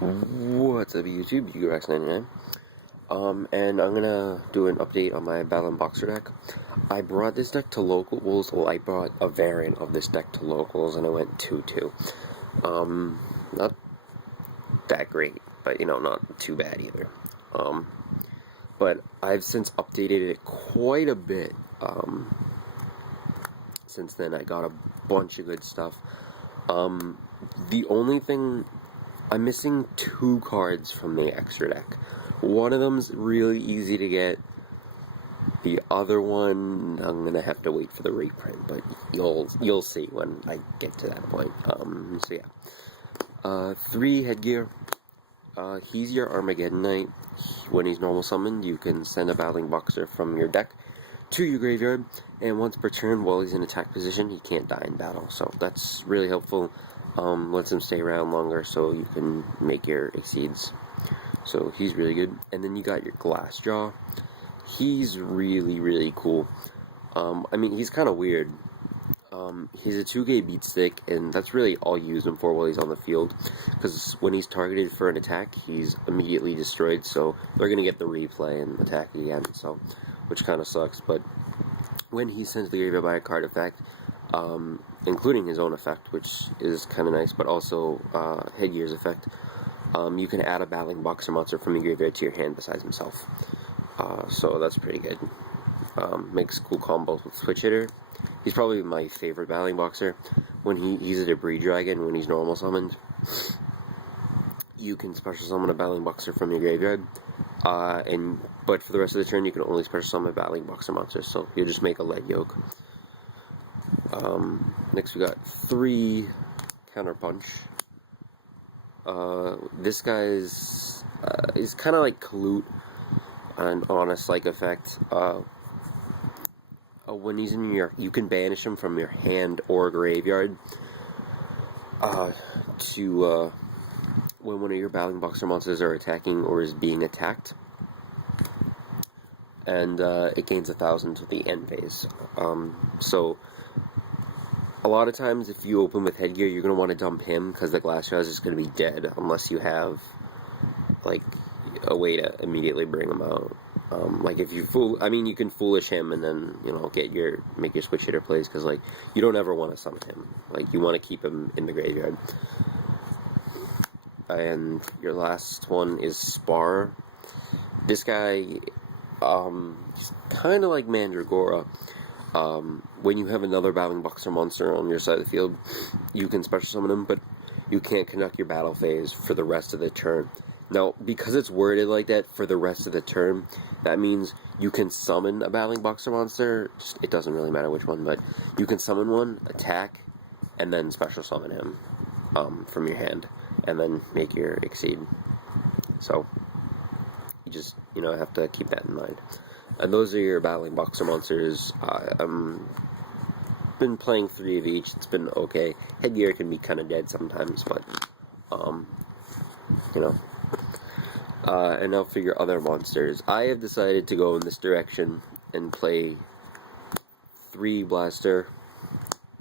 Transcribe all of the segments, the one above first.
What's up YouTube, UX99. And I'm gonna do an update on my Battlin Boxer deck. I brought this deck to locals, well I brought a variant of this deck to locals and I went 2-2. Not that great, but not too bad either. But I've since updated it quite a bit. Since then I got a bunch of good stuff. The only thing, I'm missing 2 cards from the extra deck. One of them's really easy to get. The other one, I'm gonna have to wait for the reprint, but you'll see when I get to that point. So yeah. 3 headgear. He's your Armageddon Knight. When he's normal summoned, you can send a Battling Boxer from your deck to your graveyard, and once per turn, while he's in attack position, he can't die in battle. So that's really helpful. Lets him stay around longer so you can make your exceeds. So he's really good. And then you got your Glassjaw. He's really cool. I mean, he's kind of weird. He's a 2K beat stick, and that's really all you use him for while he's on the field. Because when he's targeted for an attack, he's immediately destroyed, so they're going to get the replay and attack again, so which kind of sucks. But when he sends the graveyard by a card effect, including his own effect, which is kind of nice, but also Headgear's effect, you can add a Battling Boxer monster from your graveyard to your hand besides himself. So that's pretty good. Makes cool combos with Switch Hitter. He's probably my favorite Battling Boxer. When he's a Debris Dragon, when he's normal summoned, you can special summon a Battling Boxer from your graveyard. But for the rest of the turn, you can only special summon a Battling Boxer monster, so you'll just make a Lead Yoke. Next we got 3 Counterpunch. This guy's is kind of like Kalute on a Psych effect. When he's in you can banish him from your hand or graveyard to when one of your Battling Boxer monsters are attacking or is being attacked, and it gains 1,000 to the end phase. So a lot of times if you open with Headgear, you're going to want to dump him because the Glassjaw is just going to be dead unless you have like a way to immediately bring him out. Like if you you can Foolish him and then make your Switch Hitter plays, because like you don't ever want to summon him. Like you want to keep him in the graveyard. And your last one is Spar. This guy, kind of like Mandragora. When you have another Battling Boxer monster on your side of the field, you can special summon him, but you can't conduct your battle phase for the rest of the turn. Now, because it's worded like that, for the rest of the turn, that means you can summon a Battling Boxer monster. It doesn't really matter which one, but you can summon one, attack, and then special summon him from your hand, and then make your exceed. So you just have to keep that in mind. And those are your Battling Boxer monsters. Been playing 3 of each. It's been okay. Headgear can be kind of dead sometimes, but and now for your other monsters, I have decided to go in this direction and play 3 Blaster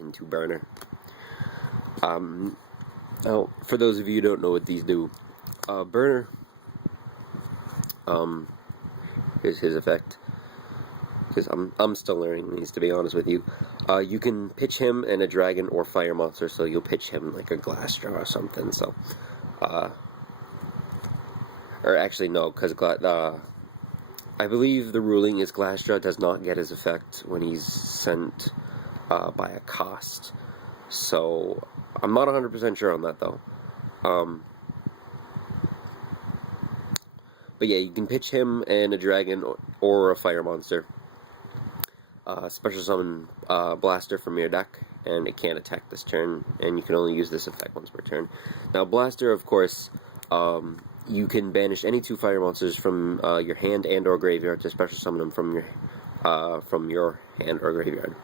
and 2 Burner. Now, for those of you who don't know what these do, Burner is his effect, because I'm still learning these, to be honest with you. You can pitch him and a dragon or fire monster, so you'll pitch him like a Glassjaw or something, so or actually no, because I believe the ruling is Glassjaw does not get his effect when he's sent by a cost. So I'm not 100% sure on that though. But yeah, you can pitch him and a dragon or a fire monster. Special summon Blaster from your deck, and it can't attack this turn, and you can only use this effect once per turn. Now Blaster, of course, you can banish any 2 fire monsters from your hand and or graveyard to special summon them from your hand or graveyard.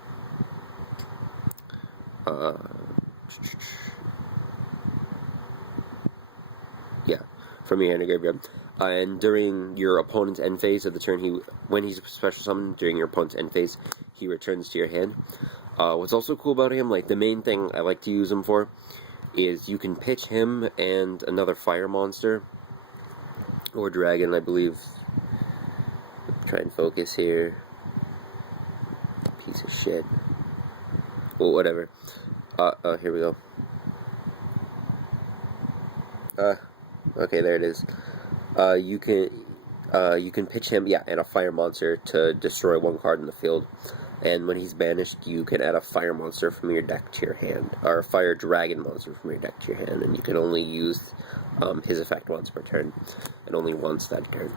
Yeah, from your hand or graveyard. And during your opponent's end phase of the turn, when he's special summoned during your opponent's end phase, he returns to your hand. What's also cool about him, like the main thing I like to use him for, is you can pitch him and another fire monster, or dragon, I believe. Try and focus here. Piece of shit. Well, whatever. Here we go. Okay, there it is. You can pitch him, yeah, and a fire monster to destroy one card in the field. And when he's banished, you can add a fire monster from your deck to your hand, or a fire dragon monster from your deck to your hand, and you can only use his effect once per turn, and only once that turn.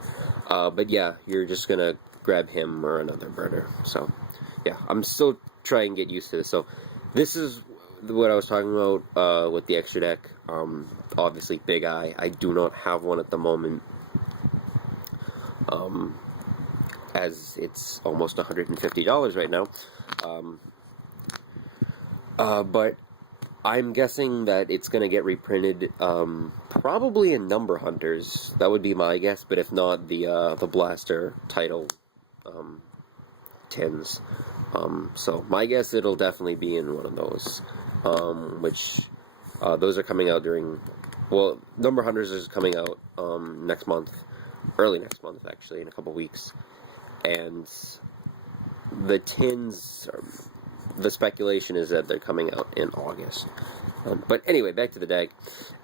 But yeah, you're just gonna grab him or another burner. So, yeah, I'm still trying to get used to this. So, this is what I was talking about with the extra deck. Obviously, Big Eye. I do not have one at the moment. As it's almost $150 right now. But I'm guessing that it's going to get reprinted, probably in Number Hunters. That would be my guess, but if not, the Blaster title, tins. So my guess it'll definitely be in one of those, which, those are coming out during, well, Number Hunters is coming out, next month, early next month, actually, in a couple weeks. And the tins, the speculation is that they're coming out in August. But anyway, back to the deck.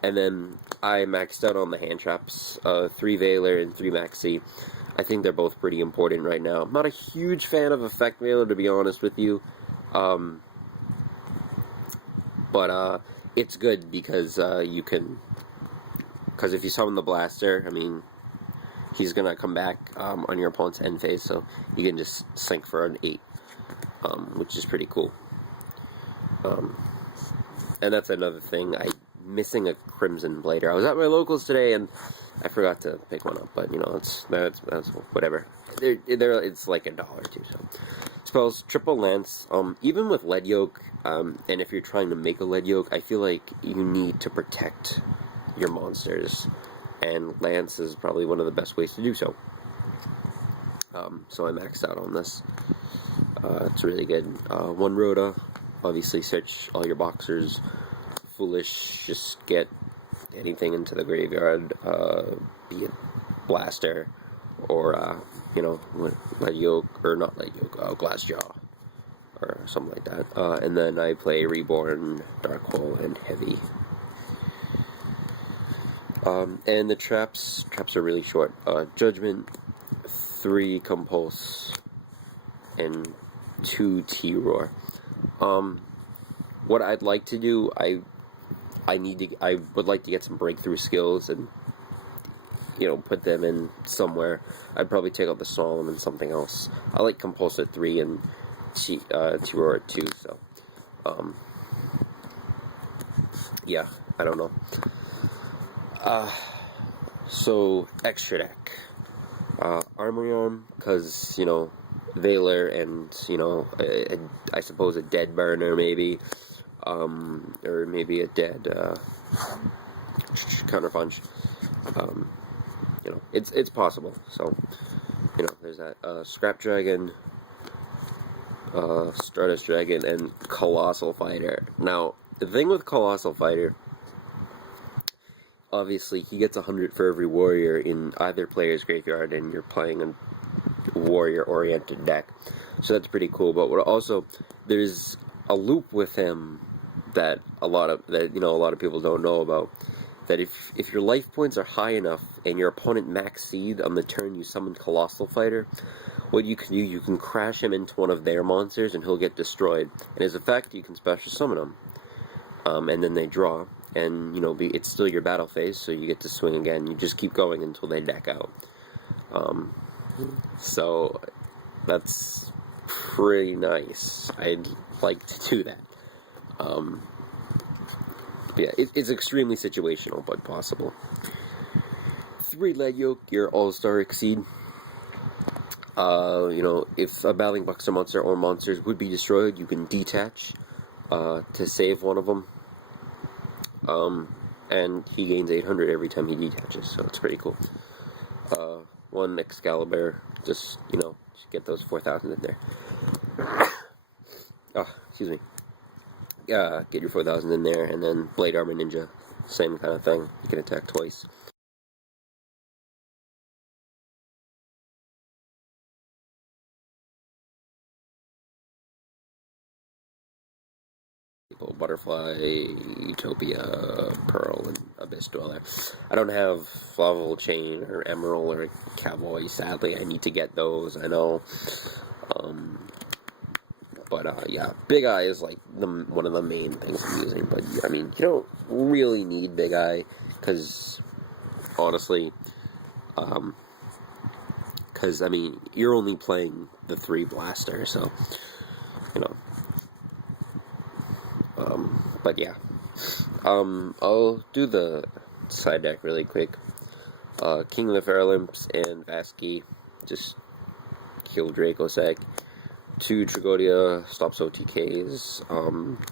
And then I maxed out on the hand traps, 3 Veiler and 3 Maxi. I think they're both pretty important right now. I'm not a huge fan of Effect Veiler, to be honest with you. But it's good because you can, because if you summon the Blaster, I mean, he's gonna come back on your opponent's end phase, so you can just sink for an 8, which is pretty cool. And that's another thing. I'm missing a Crimson Blader. I was at my locals today and I forgot to pick one up, but you know, that's whatever. It's like $1 too. So spells triple lance. Even with lead yoke, and if you're trying to make a lead yoke, I feel like you need to protect your monsters. And Lance is probably one of the best ways to do so. So I maxed out on this. It's really good. 1 Rhoda, obviously search all your boxers. Foolish, just get anything into the graveyard, be it Blaster, or, you know, Lead Yoke, or not Lead Yoke, Glassjaw, or something like that. And then I play Reborn, Dark Hole, and Heavy. And the traps are really short. Judgment, 3 Compulse, and 2 T-Roar. What I'd like to do, I would like to get some breakthrough skills and, you know, put them in somewhere. I'd probably take out the Solemn and something else. I like Compulse at 3 and T-Roar at 2, so, yeah, I don't know. So, extra deck. Armorion, because, you know, Veiler and, you know, I suppose a dead burner, maybe. Or maybe a dead, counterpunch. You know, it's possible. So, you know, there's that. Scrap Dragon, Stardust Dragon, and Colossal Fighter. Now, the thing with Colossal Fighter, obviously, he gets 100 for every warrior in either player's graveyard, and you're playing a warrior-oriented deck. So that's pretty cool. But what also, there's a loop with him that a lot of people don't know about. That if your life points are high enough and your opponent max seed on the turn you summon Colossal Fighter, what you can do, you can crash him into one of their monsters and he'll get destroyed. And as a fact, you can special summon him. And then they draw. And, you know, it's still your battle phase, so you get to swing again. You just keep going until they deck out. So, that's pretty nice. I'd like to do that. Yeah, it's extremely situational, but possible. 3 Lead Yoke, your All-Star Exceed. You know, if a Battling Buster monster or monsters would be destroyed, you can detach to save one of them. And he gains 800 every time he detaches, so it's pretty cool. 1 Excalibur, just, you know, just get those 4,000 in there. Oh, excuse me. get your 4,000 in there, and then Blade Armor Ninja, same kind of thing. You can attack twice. Butterfly, Utopia, Pearl, and Abyss Dweller. I don't have Flavel Chain or Emerald or Cowboy, sadly. I need to get those, I know. But yeah, Big Eye is like one of the main things I'm using. But I mean, you don't really need Big Eye, because honestly, because I mean, you're only playing the 3 blaster, so you know. But yeah, I'll do the side deck really quick. King of the Fairlimps and Vasky, just kill Dracossack. 2 Tragodia, stops OTKs,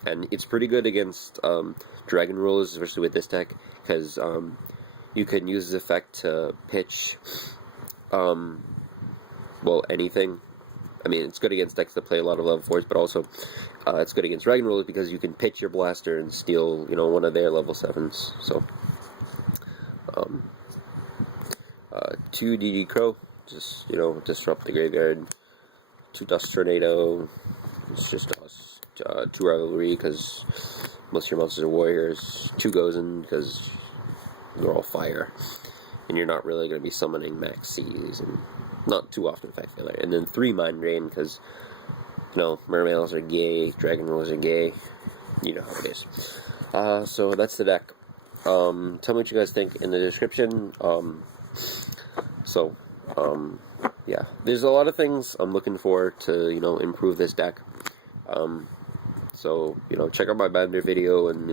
and it's pretty good against Dragon Rulers, especially with this deck, because you can use this effect to pitch, well, anything. I mean, it's good against decks that play a lot of level 4s, but also it's good against Dragon Rulers because you can pitch your blaster and steal, one of their level 7s. So, 2 DD Crow, just, disrupt the graveyard. 2 Dust Tornado, it's just us. 2 Rivalry, because most of your monsters are warriors. 2 Gozen, because you're all fire. And you're not really going to be summoning Maxis, and not too often, in fact. And then 3 Mind Drain, because, Mermails are gay, Dragon Rulers are gay. You know how it is. So that's the deck. Tell me what you guys think in the description. Yeah, there's a lot of things I'm looking for to, improve this deck. So, check out my Bender video, and,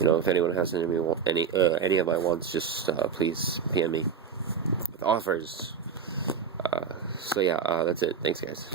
if anyone has any of my wants, just, please PM me with offers. So yeah, that's it. Thanks, guys.